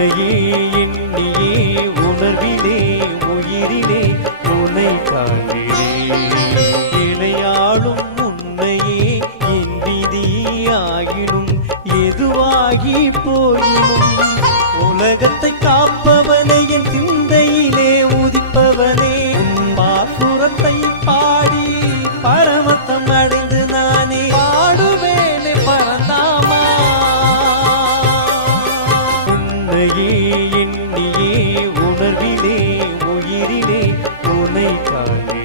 உன்னையே எண்ணியே உணர்விலே உயிரிலே உன்னை காண்கிறேன். இணையாளும் உன்னையே என் விதியாகினும் எதுவாகி போயினும் உலகத்தை காப்பவனே என் சிந்தையிலே உதிப்பவனே பாசுரத்தை பாடி பரமத்தம் அடைந்து நானே பாடுவேனே பரந்தாமா. உன்னையே எண்ணியே உணர்விலே உயிரிலே உன்னை காண்கிறேன்.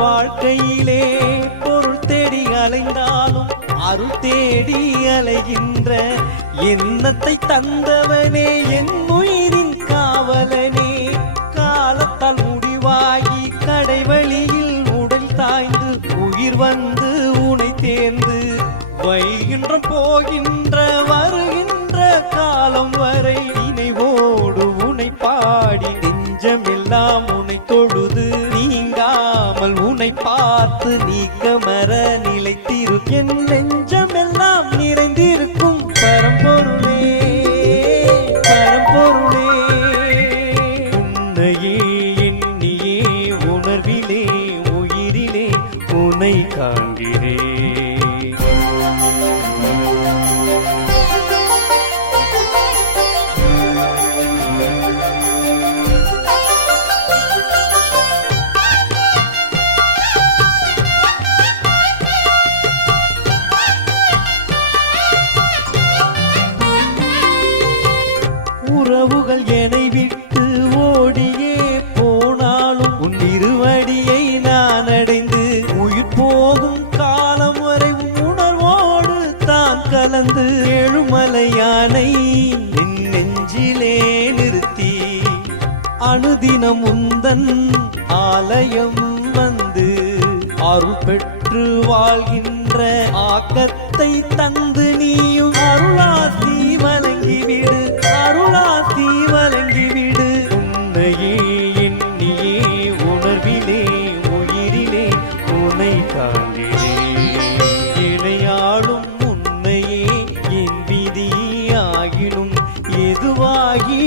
வாழ்க்கையிலே பொருள் தேடி அலைந்தாலும் அருள் தேடி அலைகின்ற எண்ணத்தை தந்தவனே என் உயிரின் காவலனே. காலத்தால் முடிவாகி கடைவழியில் உடல் தாய்ந்து உயிர் வந்து உனை தேர்ந்து வைகின்ற போகின்ற வருகின்ற காலம் வரை நினைவோடு உனை பாடி நெஞ்சமெல்லாம் உனை தொழுது நீங்காமல் உனை பார்த்து நீக்கமர நிலைத்திரு என் நெஞ்சமெல்லாம் நிறைந்திருக்கும் பரம்பொருளே பரம்பொருளே. உன்னையே எண்ணியே உணர்விலே உயிரிலே உன்னை காண்கிறேன். உறவுகள் என்னை விட்டு ஓடியே போனாலும் உன் இருவடியை நான் அடைந்து உயிர் போகும் காலம் வரை உணர்வோடு தான் கலந்து ஏழுமலையானை என் நெஞ்சிலே நிறுத்தி அனுதினம் உந்தன் ஆலயம் வந்து அருள் பெற்று வாழ்கின்ற ஆக்கத்தை தந்து நீயும் அருளாசி வழங்கிவிடு அருளாசி வழங்கிவிடு. உன்னையே எண்ணியே உணர்விலே உயிரிலே உன்னை காண்கிறேன். இணையாளும் உன்னையே என் விதியாகினும் எதுவாகி